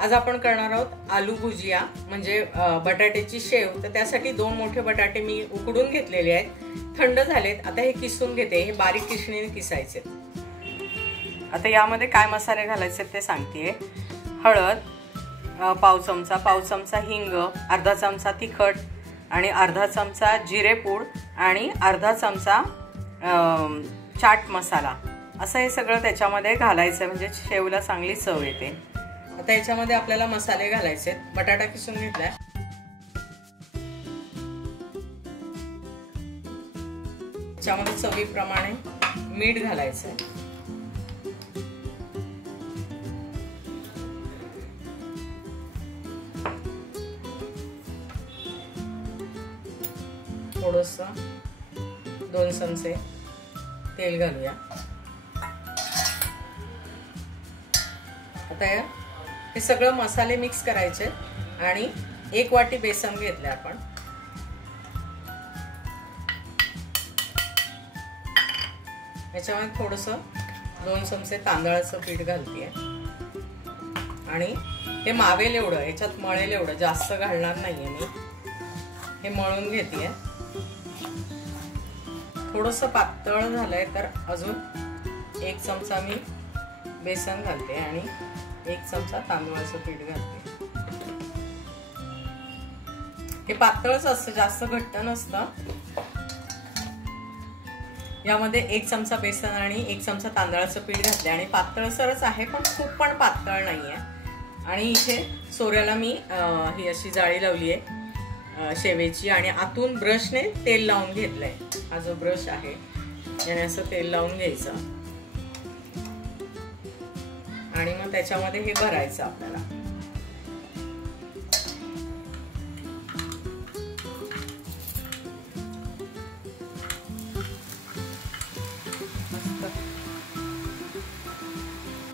आज आपण करणार आहोत आलू भुजिया म्हणजे बटाट्याची शेव। तर त्यासाठी 2 मोठे बटाटे मी उकडून घेतलेले आहेत, थंड झालेत। आता हे किसून घेते, हे बारीक किसणीने किसायचे। आता यामध्ये काय मसाले घालायचे ते सांगते। हळद पाव चमचा हिंग, अर्धा चमचा तिखट आणि अर्धा चमचा जिरेपूड आणि अर्धा चमचा चाट मसाला, असं हे सगळं त्याच्यामध्ये घालायचं म्हणजे शेवला चांगली चव येते। आता याच्यामध्ये आपल्याला मसाले घालायचे। बटाटा किसून घेतलाय, याच्यामध्ये चवीप्रमाणे मीठ घालायचं, थोडंसं 2 चमचे तेल घालूया। आता हे सगळं मसाले मिक्स करायचे आणि 1 वाटी बेसन घेतले आपण। याच्यामध्ये थोडंसं 2 चमचे तांदळाचं पीठ घालते आणि हे मावेल एवढं, याच्यात मळेल एवढं, जास्त घालणार नाहीये मी। हे मळून घेते। थोडंसं पातळ झालंय तर अजून 1 चमचा मी बेसन घालते आणि 1 चमचा तांदळाचं पीठ घालते। हे पातळच असतं, जास्त घट्ट नसतं। यामध्ये 1 चमचा बेसन आणि 1 चमचा तांदळाचं पीठ घातले आणि पातळसरच आहे, पण खूप पण पातळ नाहीये। आणि इथे सोऱ्याला मी ही अशी जाळी लावली आहे शेवेची आणि आतून ब्रशने तेल लावून घेतलंय। हा जो ब्रश आहे याने असं तेल लावून घ्यायचं आणि मग त्याच्यामध्ये हे भरायचं आपल्याला।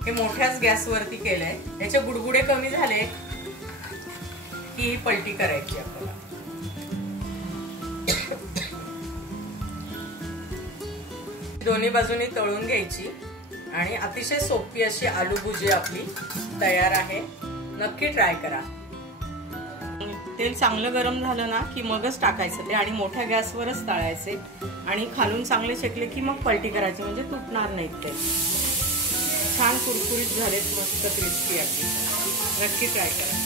हे मोठ्याच गॅसवरती केलंय, याचे गुडगुडे कमी झाले की पलटी करायची आपल्याला। दोन्ही बाजूनी तळून घ्यायची आणि अतिशय सोपी अशी आलू भुजिया आपली तयार आहे। नक्की ट्राय करा। तेल चांगलं गरम झालं ना की मगच टाकायचं ते आणि मोठ्या गॅसवरच तळायचे आणि खालून चांगले शेकले की मग पलटी करायची, म्हणजे तुटणार नाहीत ते। छान कुरकुरीत झालेत, मस्त क्रिस्पी आपली। नक्की ट्राय करा।